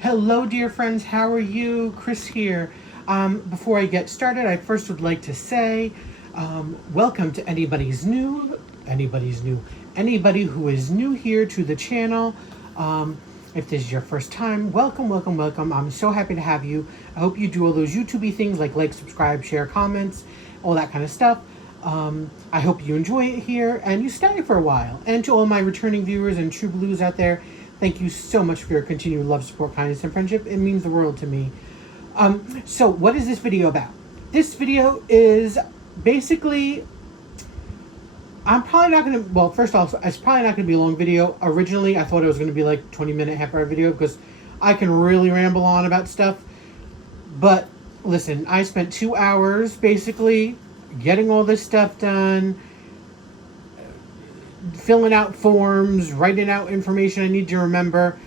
Hello, dear friends. How are you? Chris here. Before I get started, I first would like to say welcome to anybody who is new here to the channel. If this is your first time, welcome. I'm so happy to have you. I hope you do all those YouTubey things like, subscribe, share, comments, all that kind of stuff. I hope you enjoy it here and you stay for a while. And to all my returning viewers and true blues out there, thank you so much for your continued love, support, kindness, and friendship. It means the world to me. So what is this video about? This video is basically, I'm probably not going to, well, first off, it's probably not going to be a long video. Originally, I thought it was going to be like 20-minute, half-hour video because I can really ramble on about stuff. But listen, I spent 2 hours basically getting all this stuff done, filling out forms, writing out information I need to remember.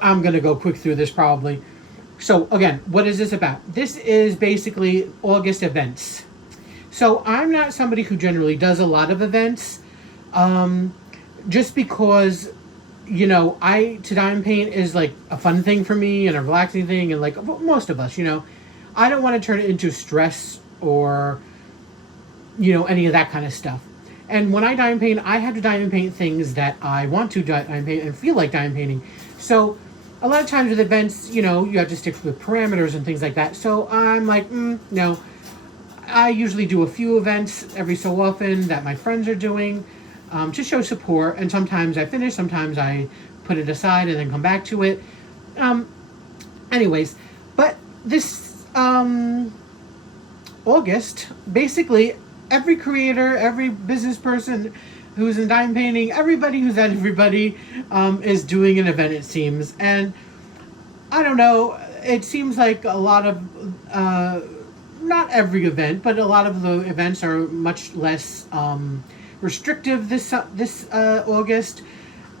I'm going to go quick through this probably. So again, what is this about? This is basically August events. So I'm not somebody who generally does a lot of events, just because, you know, to dye and paint is like a fun thing for me and a relaxing thing, and like most of us, you know, I don't want to turn it into stress or, you know, any of that kind of stuff. And when I dye and paint, I have to dye and paint things that I want to dye and paint and feel like dye and painting. So a lot of times with events, you know, you have to stick with parameters and things like that. So I'm like, no. I usually do a few events every so often that my friends are doing to show support. And sometimes I finish, sometimes I put it aside and then come back to it. Anyways, but this August, basically, every creator, every business person who's in dye and painting, everybody who's at everybody is doing an event, it seems. And I don't know, it seems like a lot of, not every event, but a lot of the events are much less restrictive this August.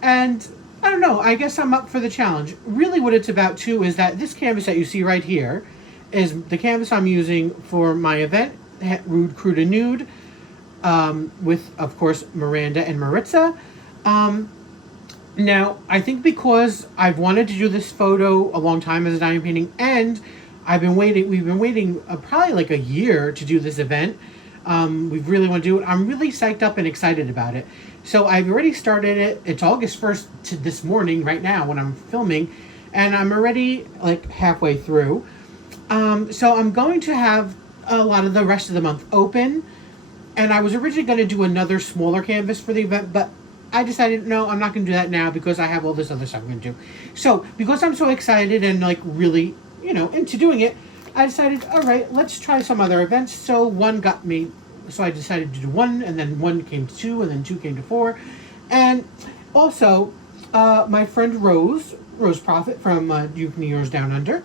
And I don't know, I guess I'm up for the challenge. Really what it's about too is that this canvas that you see right here is the canvas I'm using for my event, Rude, Crude, and Nude, with, of course, Miranda and Maritza. Now, I think because I've wanted to do this photo a long time as a dye and painting, and we've been waiting probably like a year to do this event. We really want to do it. I'm really psyched up and excited about it. So I've already started it. It's August 1st to this morning right now when I'm filming, and I'm already like halfway through. So I'm going to have a lot of the rest of the month open, and I was originally going to do another smaller canvas for the event, but I decided no, I'm not going to do that now because I have all this other stuff I'm going to do. So because I'm so excited and like really, you know, into doing it, I decided, all right, let's try some other events. So one got me, so I decided to do one, and then one came to two, and then two came to four. And also my friend Rose Proffitt from Duke New Year's Down Under,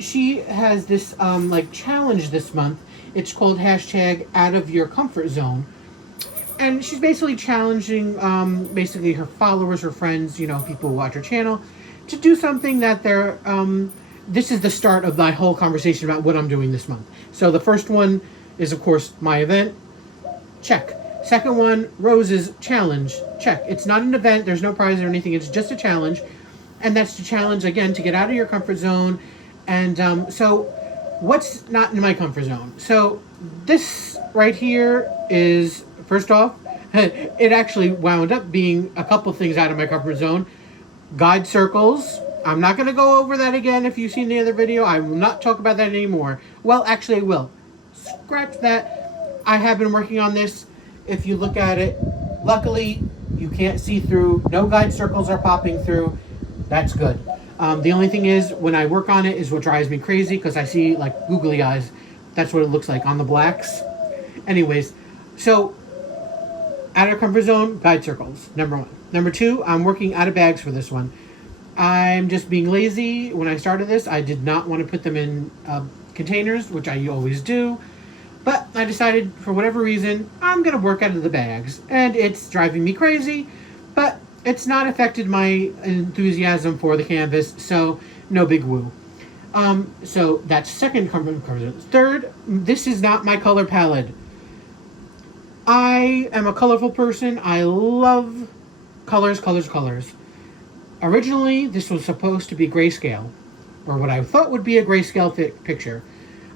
she has this like challenge this month. It's called hashtag out of your comfort zone. And she's basically challenging basically her followers, her friends, you know, people who watch her channel, to do something that they're, this is the start of my whole conversation about what I'm doing this month. So the first one is, of course, my event. Check. Second one, Rose's challenge. Check. It's not an event. There's no prize or anything. It's just a challenge. And that's the challenge, again, to get out of your comfort zone. And so what's not in my comfort zone? So this right here is, first off, it actually wound up being a couple things out of my comfort zone. Guide circles. I'm not going to go over that again. If you've seen the other video, I will not talk about that anymore. Well, actually, I will. Scratch that. I have been working on this. If you look at it, luckily, you can't see through. No guide circles are popping through. That's good. The only thing is, when I work on it, is what drives me crazy, because I see, like, googly eyes. That's what it looks like on the blacks. Anyways, so, out of comfort zone, guide circles, number one. Number two, I'm working out of bags for this one. I'm just being lazy. When I started this, I did not want to put them in containers, which I always do. But I decided, for whatever reason, I'm going to work out of the bags. And it's driving me crazy, but it's not affected my enthusiasm for the canvas, so no big woo. So that's second comfort zone. Third, this is not my color palette. I am a colorful person. I love colors. Originally, this was supposed to be grayscale, or what I thought would be a grayscale picture.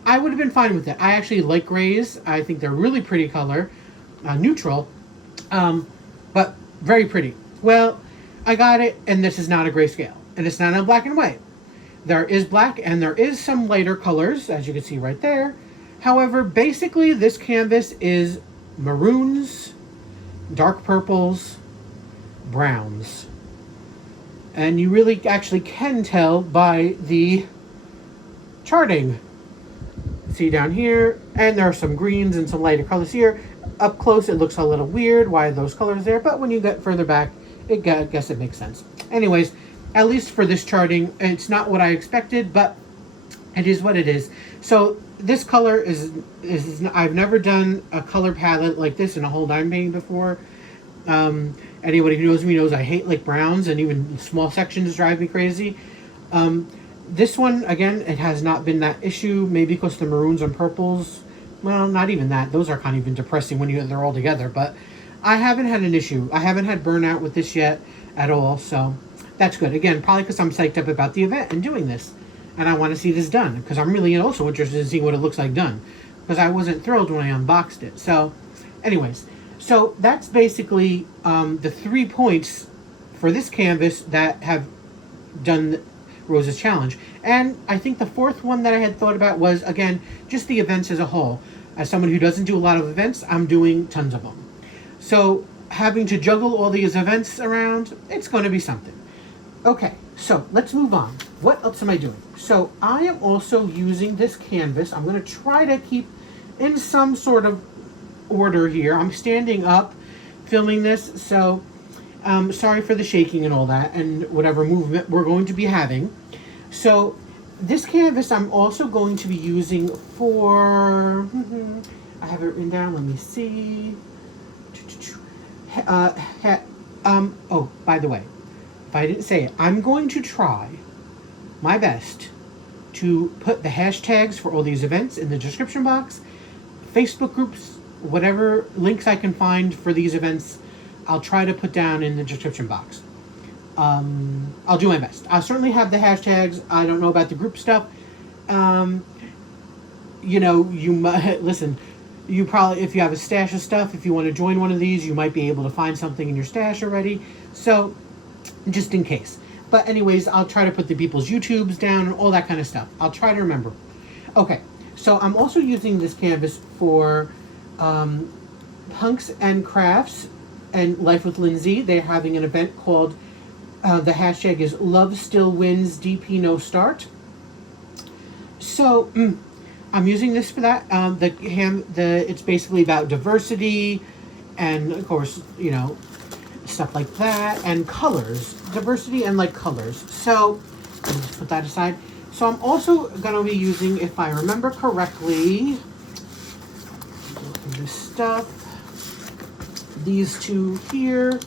I would have been fine with it. I actually like grays. I think they're really pretty color, neutral, but very pretty. Well, I got it, and this is not a grayscale, and it's not in black and white. There is black, and there is some lighter colors, as you can see right there. However, basically, this canvas is maroons, dark purples, browns. And you really actually can tell by the charting. See down here, and there are some greens and some lighter colors here. Up close, it looks a little weird. Why are those colors there? But when you get further back, I guess it makes sense. Anyways, at least for this charting, it's not what I expected, but it is what it is. So this color is I've never done a color palette like this in a whole dime painting before. Anybody who knows me knows I hate like browns, and even small sections drive me crazy. This one, again, it has not been that issue. Maybe because the maroons and purples, well, not even that. Those are kind of even depressing when they're all together. But I haven't had an issue. I haven't had burnout with this yet at all. So that's good. Again, probably because I'm psyched up about the event and doing this. And I want to see this done. Because I'm really also interested in seeing what it looks like done. Because I wasn't thrilled when I unboxed it. So, anyways. So that's basically the 3 points for this canvas that have done Rose's challenge. And I think the fourth one that I had thought about was, again, just the events as a whole. As someone who doesn't do a lot of events, I'm doing tons of them. So having to juggle all these events around, it's going to be something. Okay, so let's move on. What else am I doing? So I am also using this canvas. I'm going to try to keep in some sort of order here. I'm standing up filming this, so sorry for the shaking and all that and whatever movement we're going to be having. So this canvas I'm also going to be using for I have it written down, let me see. Oh, by the way, if I didn't say it, I'm going to try my best to put the hashtags for all these events in the description box, Facebook groups, whatever links I can find for these events, I'll try to put down in the description box. I'll do my best. I'll certainly have the hashtags. I don't know about the group stuff. You know, you might, listen, you probably, if you have a stash of stuff, if you want to join one of these, you might be able to find something in your stash already. So, just in case. But anyways, I'll try to put the people's YouTubes down and all that kind of stuff. I'll try to remember. Okay, so I'm also using this canvas for Punks and Crafts and Life with Lindsay. They're having an event called, the hashtag is Love Still Wins DP No Start. So, I'm using this for that. It's basically about diversity and, of course, you know, stuff like that, and colors. Diversity and, like, colors. So, let's put that aside. So, I'm also going to be using, if I remember correctly, this stuff, these two here.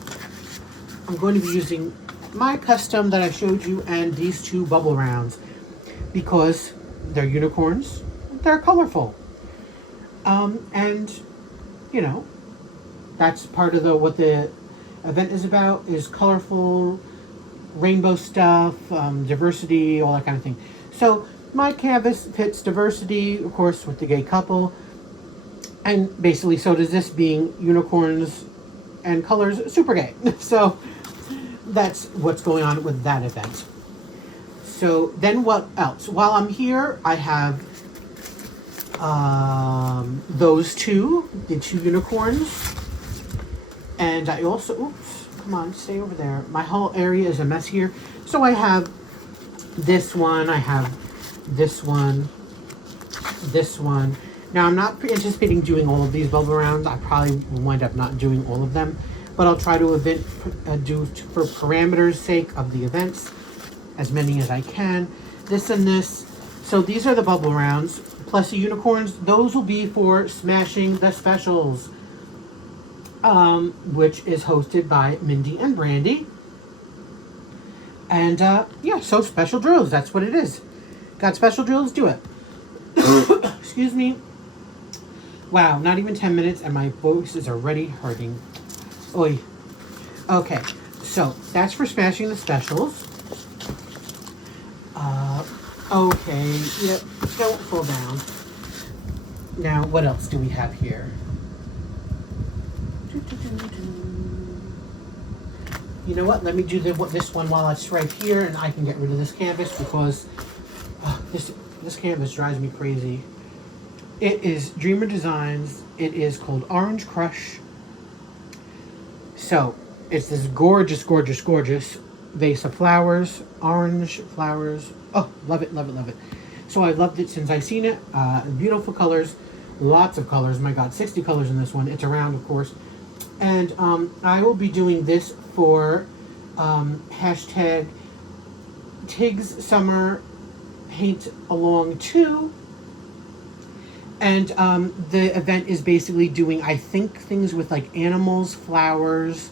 I'm going to be using my custom that I showed you and these two bubble rounds because they're unicorns. They're colorful. And, you know, that's part of what the event is about, is colorful, rainbow stuff, diversity, all that kind of thing. So my canvas fits diversity, of course, with the gay couple. And basically, so does this, being unicorns and colors, super gay. So that's what's going on with that event. So then what else? While I'm here, I have those two, the two unicorns. And I also, oops, come on, stay over there. My whole area is a mess here. So I have this one, I have this one, this one. Now, I'm not anticipating doing all of these bubble rounds. I probably will wind up not doing all of them. But I'll try to do, for parameters' sake of the events, as many as I can. This and this. So these are the bubble rounds. Plus the unicorns. Those will be for Smashing the Specials, which is hosted by Mindy and Brandy. And, yeah, so special drills. That's what it is. Got special drills? Do it. Excuse me. Wow, not even 10 minutes and my voice is already hurting. Oy. Okay, So that's for smashing the specials. Okay, yep, don't fall down. Now, what else do we have here? You know what? Let me do this one while it's right here, and I can get rid of this canvas because this canvas drives me crazy. It is Dreamer Designs. It is called Orange Crush. So it's this gorgeous, gorgeous, gorgeous vase of flowers, orange flowers. Oh, love it, love it, love it. So I loved it since I've seen it. Beautiful colors, lots of colors. My God, 60 colors in this one. It's a round, of course. And I will be doing this for hashtag Tig's Summer Paint Along 2. And the event is basically doing, I think, things with like animals, flowers,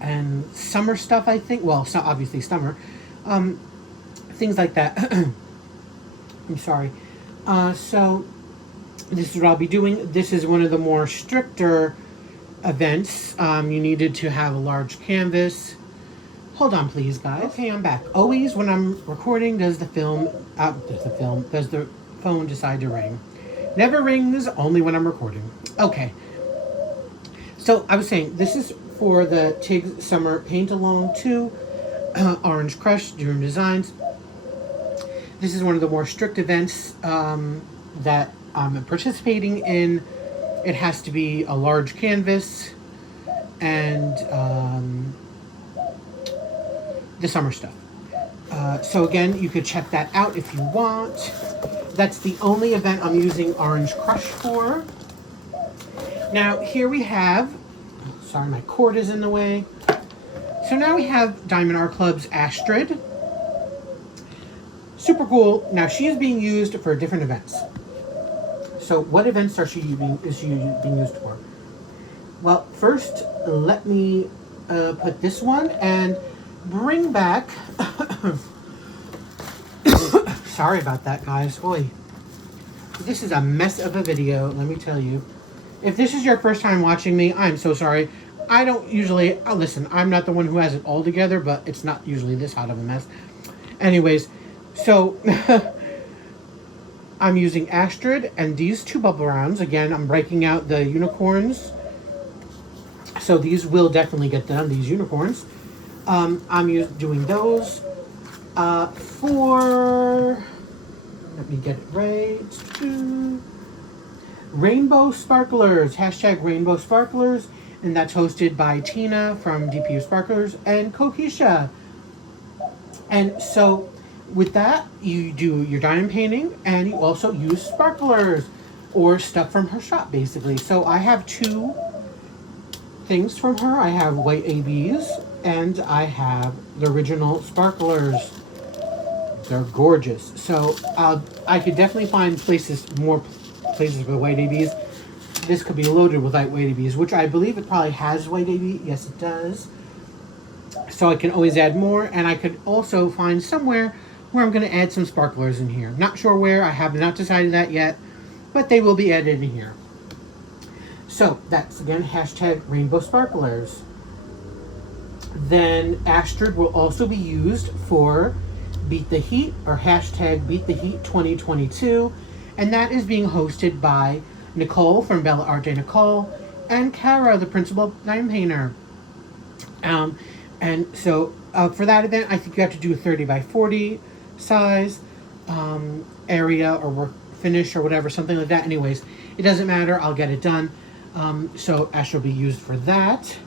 and summer stuff, I think. Well, so obviously summer. Things like that. I'm sorry. So this is what I'll be doing. This is one of the more stricter events. You needed to have a large canvas. Hold on, please, guys. Okay, I'm back. Always when I'm recording, does the phone decide to ring? Never rings, only when I'm recording. Okay. So I was saying, this is for the Tig Summer Paint Along 2, Orange Crush, Dream Designs. This is one of the more strict events that I'm participating in. It has to be a large canvas and the summer stuff. So again, you could check that out if you want. That's the only event I'm using Orange Crush for. Now here we have, sorry, my cord is in the way. So now we have Diamond Art Club's Astrid. Super cool. Now she is being used for different events. So what events is she being used for? Well, first let me put this one and bring back. Sorry about that, guys. Oi. This is a mess of a video, let me tell you. If this is your first time watching me, I'm so sorry. I don't usually, listen, I'm not the one who has it all together, but it's not usually this hot of a mess. Anyways, so I'm using Astrid and these two bubble rounds. Again, I'm breaking out the unicorns. So these will definitely get done, these unicorns. I'm doing those for, let me get it right, Rainbow Sparkelrs, hashtag Rainbow Sparkelrs, and that's hosted by Tina from DPU Sparkelrs and Kokisha. And so with that, you do your diamond painting and you also use sparklers or stuff from her shop, basically. So I have two things from her. I have white ABs and I have the original sparklers. They're gorgeous. So I could definitely find more places with white ABs. This could be loaded with white ABs, which I believe it probably has white AB. Yes, it does. So I can always add more, and I could also find somewhere where I'm going to add some sparklers in here. Not sure where. I have not decided that yet, but they will be added in here. So that's, again, hashtag Rainbow Sparkelrs. Then Astrid will also be used for Beat the Heat, or hashtag Beat the Heat 2022, and that is being hosted by Nicole from Bella Arte Nicole and Kara, the principal diamond painter. And so for that event, I think you have to do a 30 by 40 size area or work finish or whatever, something like that. Anyways, it doesn't matter. I'll get it done. So Astrid will be used for that.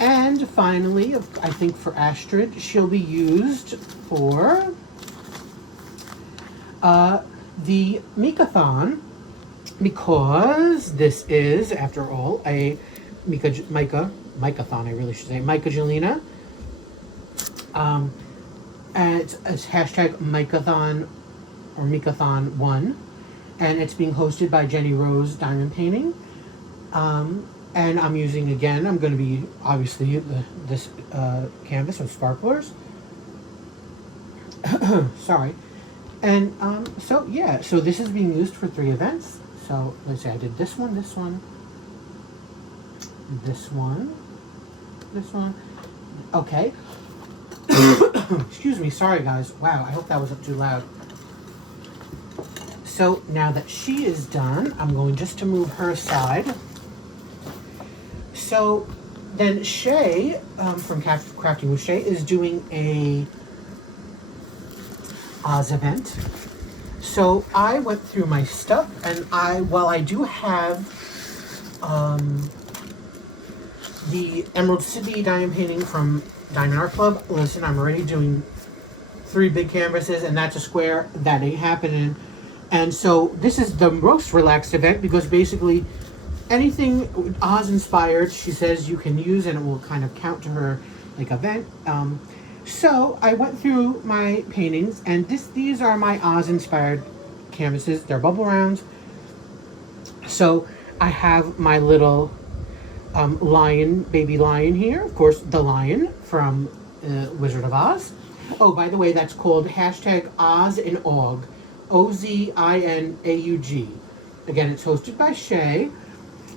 And finally, I think for Astrid, she'll be used for the Mikathon, because this is, after all, a Mikathon, I really should say, Mika Jelena. And it's hashtag Mikathon or Mikathon 1, and it's being hosted by Jenny Rose Diamond Painting. And I'm using, again, I'm going to be, obviously, this canvas with sparklers. Sorry. And so, yeah, so this is being used for 3 events. So, let's say I did this one, this one. Okay. Excuse me, sorry guys. Wow, I hope that wasn't too loud. So now that she is done, I'm going just to move her aside. So then Shay, from Crafting with Shay, is doing a Oz event. So I went through my stuff, and while I do have the Emerald City diamond painting from Diamond Art Club, listen, I'm already doing 3 big canvases, and that's a square. That ain't happening. And so this is the most relaxed event, because basically anything Oz inspired, she says you can use, and it will kind of count to her like event. So I went through my paintings, and these are my Oz inspired canvases. They're bubble rounds. So I have my little lion, baby lion here. Of course, the lion from Wizard of Oz. Oh, by the way, that's called hashtag Oz and Og. OZINAUG. Again, it's hosted by Shay.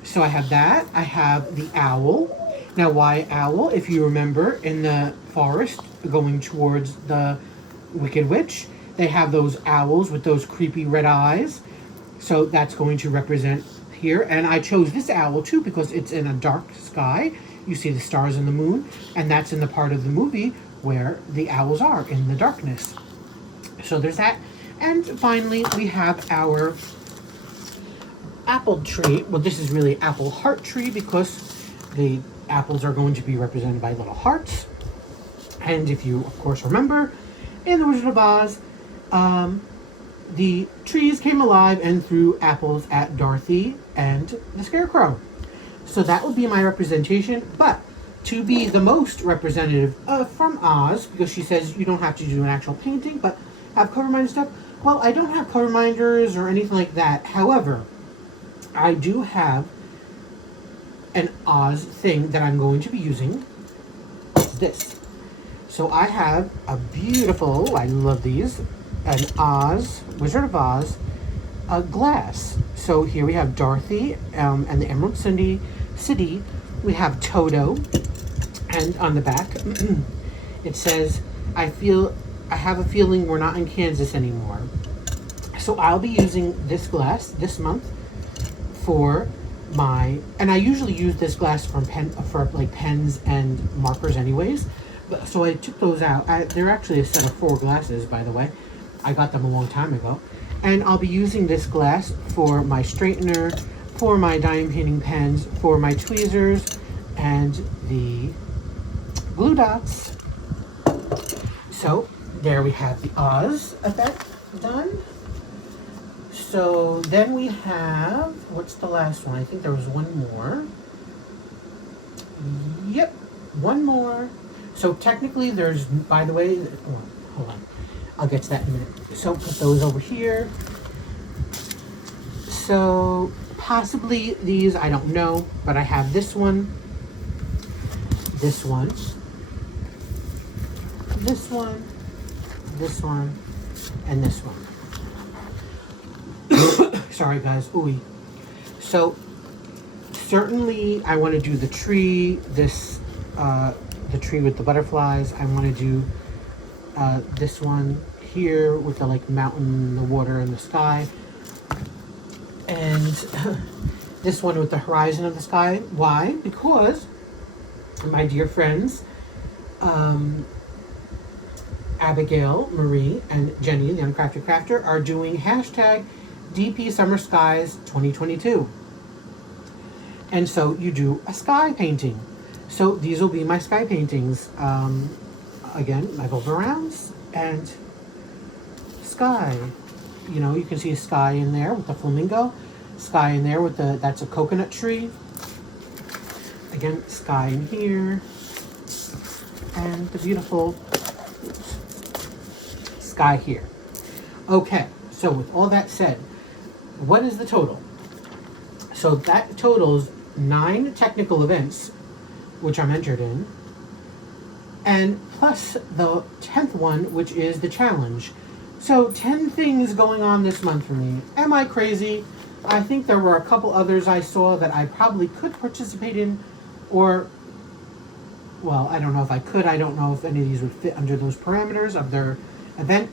So I have that. I have the owl. Now, why owl? If you remember, in the forest going towards the Wicked Witch, they have those owls with those creepy red eyes. So that's going to represent here. And I chose this owl too because it's in a dark sky. You see the stars and the moon, and that's in the part of the movie where the owls are, in the darkness. So there's that. And finally, we have our apple tree. Well, this is really apple heart tree because the apples are going to be represented by little hearts. And if you, of course, remember, in The Wizard of Oz, the trees came alive and threw apples at Dorothy and the Scarecrow. So that would be my representation. But to be the most representative from Oz, because she says you don't have to do an actual painting, but have cover reminder stuff. Well, I don't have cover reminders or anything like that. However, I do have an Oz thing that I'm going to be using. This. So I have a beautiful, I love these, an Oz, Wizard of Oz, glass. So here we have Dorothy and the Emerald City. We have Toto, and on the back it says, I have a feeling we're not in Kansas anymore. So I'll be using this glass this month for my, and I usually use this glass for like pens and markers anyways. But, so I took those out. They're actually a set of 4 glasses, by the way. I got them a long time ago. And I'll be using this glass for my straightener, for my diamond painting pens, for my tweezers, and the glue dots. So there we have the Oz event done. So then we have, what's the last one? I think there was one more. Yep, one more. So technically there's, by the way, hold on. I'll get to that in a minute. So put those over here. So possibly these, I don't know, but I have this one, this one, this one, this one, and this one. Sorry guys, ooey. So certainly I want to do the tree, the tree with the butterflies. I want to do this one here with the like mountain, the water, and the sky. And this one with the horizon of the sky. Why? Because my dear friends, Abigail, Marie, and Jenny, the Uncrafted Crafter, are doing hashtag DP Summer Skies 2022. And so you do a sky painting. So these will be my sky paintings. Again, my bubble rounds and sky. You know, you can see a sky in there with the flamingo. Sky in there with that's a coconut tree. Again, sky in here. And the beautiful sky here. Okay, so with all that said, what is the total? So that totals 9 technical events, which I'm entered in, and plus the 10th one, which is the challenge. So 10 things going on this month for me. Am I crazy? I think there were a couple others I saw that I probably could participate in, or well, I don't know if I could. I don't know if any of these would fit under those parameters of their event.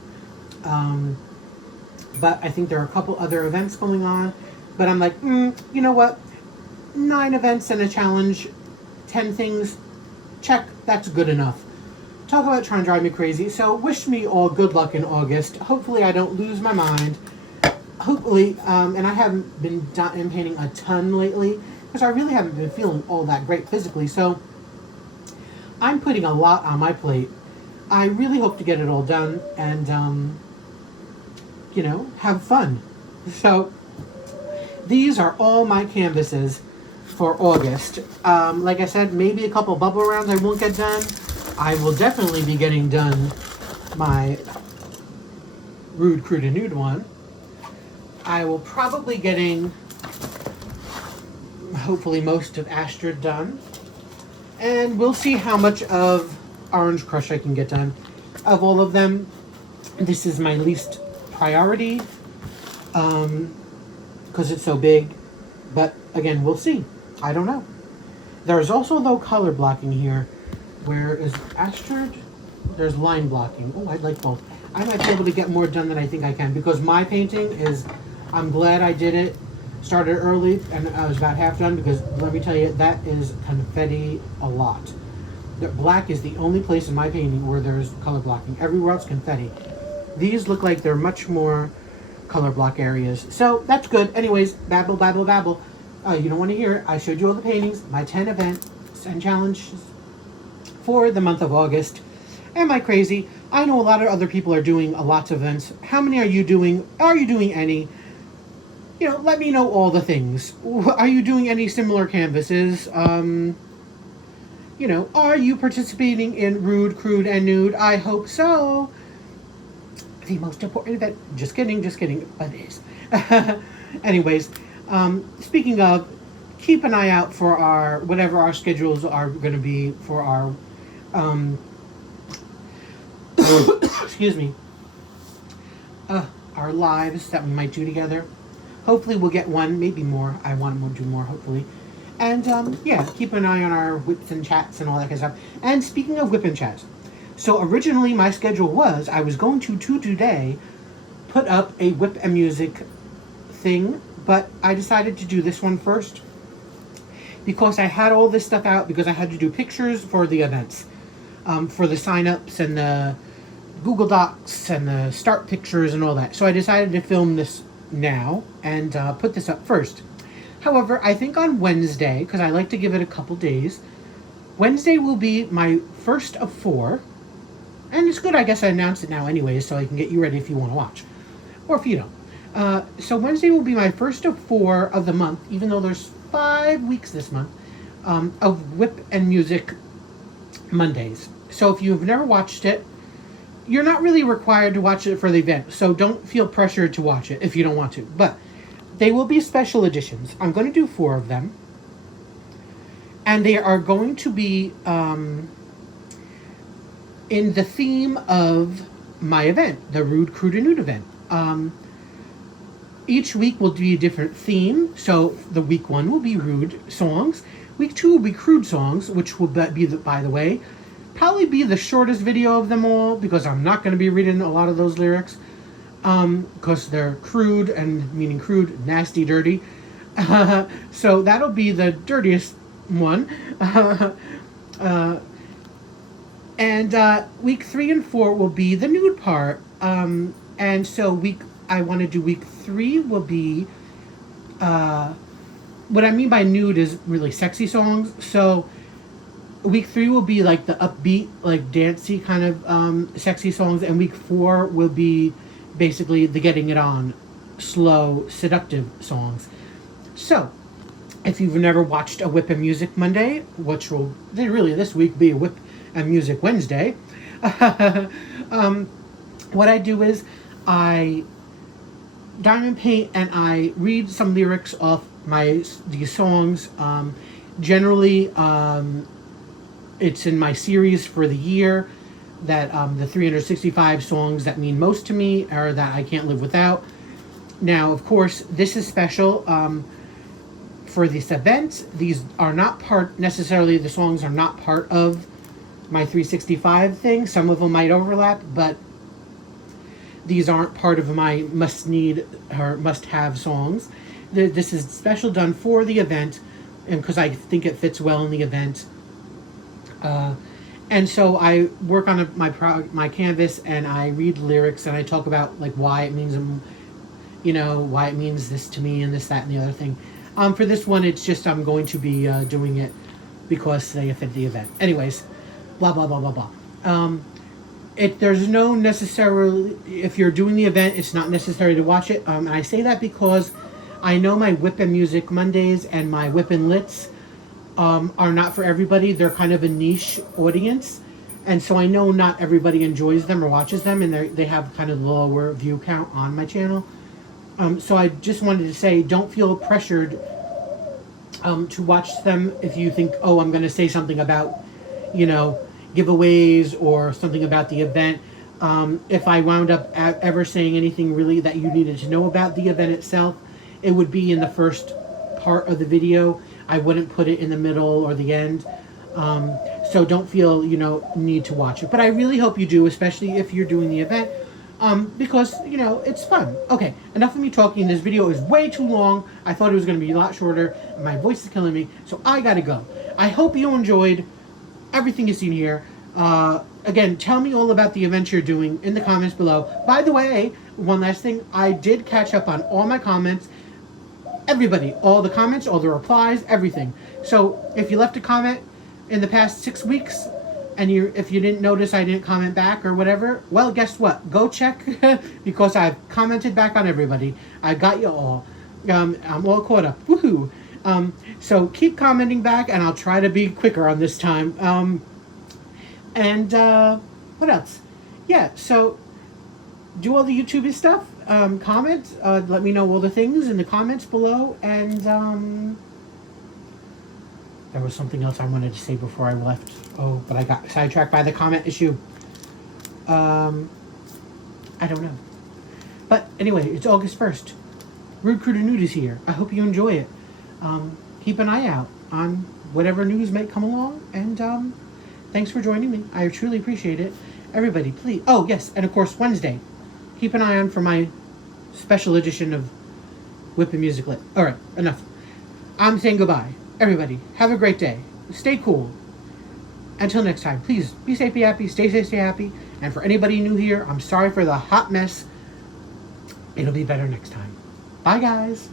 But I think there are a couple other events going on. But I'm like, you know what? 9 events and a challenge, 10 things, check, that's good enough. Talk about trying to drive me crazy. So wish me all good luck in August. Hopefully I don't lose my mind. Hopefully, and I haven't been painting a ton lately because I really haven't been feeling all that great physically. So I'm putting a lot on my plate. I really hope to get it all done and, you know, have fun. So these are all my canvases for August. Like I said, maybe a couple bubble rounds I won't get done. I will definitely be getting done my Rude, Crude, and Nude one. I will probably getting, hopefully, most of Astrid done. And we'll see how much of Orange Crush I can get done. Of all of them, this is my least priority because it's so big. But again, we'll see. I don't know. There's also low color blocking here. Where is Astrid? There's line blocking. Oh, I'd like both. I might be able to get more done than I think I can because my painting is, I'm glad I did it. Started early and I was about half done because let me tell you, that is confetti a lot. The black is the only place in my painting where there's color blocking. Everywhere else, confetti. These look like they're much more color block areas. So that's good. Anyways, babble, babble, babble. You don't want to hear it. I showed you all the paintings, my 10 events and challenges for the month of August. Am I crazy? I know a lot of other people are doing lots of events. How many are you doing? Are you doing any? You know, let me know all the things. Are you doing any similar canvases? You know, are you participating in Rude, Crude, and Nude? I hope so. The most important event. Just kidding, but it is. Anyways, speaking of, keep an eye out for our, whatever our schedules are going to be for our, excuse me, our lives that we might do together. Hopefully we'll get one, maybe more. I want to do more, hopefully. And, yeah, keep an eye on our whips and chats and all that kind of stuff. And speaking of whip and chats, so originally my schedule was, I was going to today, put up a whip and music thing, but I decided to do this one first. Because I had all this stuff out, because I had to do pictures for the events. For the sign-ups and the Google Docs and the start pictures and all that. So I decided to film this now and put this up first. However, I think on Wednesday, because I like to give it a couple days, Wednesday will be my first of 4. And it's good, I guess I announced it now anyway, so I can get you ready if you want to watch. Or if you don't. So Wednesday will be my first of 4 of the month, even though there's 5 weeks this month, of Whip and Music Mondays. So if you've never watched it, you're not really required to watch it for the event. So don't feel pressured to watch it if you don't want to. But they will be special editions. I'm going to do 4 of them. And they are going to be in the theme of my event, the Rude, Crude, and Nude event. Each week will be a different theme. So the week 1 will be Rude songs. Week 2 will be Crude songs, which will be, by the way, probably be the shortest video of them all because I'm not going to be reading a lot of those lyrics because they're crude, and meaning crude, nasty, dirty. So that'll be the dirtiest one. And week 3 and 4 will be the nude part. And so I want to do week 3 will be, what I mean by nude is really sexy songs. So week 3 will be like the upbeat, like dancey kind of sexy songs. And week 4 will be basically the getting it on, slow, seductive songs. So if you've never watched a Whip and Music Monday, which will really this week be a Whip and Music Wednesday, what I do is I diamond paint and I read some lyrics off these songs. Generally, it's in my series for the year that the 365 songs that mean most to me or that I can't live without. Now, of course, this is special for this event. These are not necessarily, the songs are not part of my 365 thing. Some of them might overlap, but these aren't part of my must-need or must-have songs. This is special done for the event, and because I think it fits well in the event. And so I work on my canvas, and I read lyrics, and I talk about like why it means, why it means this to me, and this, that, and the other thing. For this one, it's just I'm going to be doing it because they fit the event. Anyways, blah blah blah blah blah. There's no necessarily, if you're doing the event, it's not necessary to watch it. And I say that because I know my Whip and Music Mondays and my Whip and Lits are not for everybody. They're kind of a niche audience. And so I know not everybody enjoys them or watches them, and they have kind of lower view count on my channel. So I just wanted to say, don't feel pressured to watch them if you think, oh, I'm going to say something about, giveaways or something about the event. If I wound up ever saying anything really that you needed to know about the event itself, it would be in the first part of the video. I wouldn't put it in the middle or the end. So don't feel, need to watch it. But I really hope you do, especially if you're doing the event, because, it's fun. Okay, enough of me talking. This video is way too long. I thought it was going to be a lot shorter. My voice is killing me, so I got to go. I hope you enjoyed everything you've seen here. Again, tell me all about the event you're doing in the comments below. By the way, one last thing, I did catch up on all my comments. Everybody, all the comments, all the replies, everything. So if you left a comment in the past 6 weeks and if you didn't notice I didn't comment back or whatever, well, guess what? Go check because I've commented back on everybody. I got you all. I'm all caught up. Woohoo! So keep commenting back, and I'll try to be quicker on this time. What else? Yeah, so do all the YouTube stuff. Comment. Let me know all the things in the comments below. And there was something else I wanted to say before I left. Oh, but I got sidetracked by the comment issue. I don't know. But anyway, it's August 1st. Rude Crew to Nude is here. I hope you enjoy it. Keep an eye out on whatever news might come along. And thanks for joining me. I truly appreciate it. Everybody, please. Oh, yes. And of course, Wednesday. Keep an eye on for my special edition of Whip and Music Lit. All right, enough. I'm saying goodbye. Everybody, have a great day. Stay cool. Until next time, please be safe, be happy, stay safe, stay happy. And for anybody new here, I'm sorry for the hot mess. It'll be better next time. Bye, guys.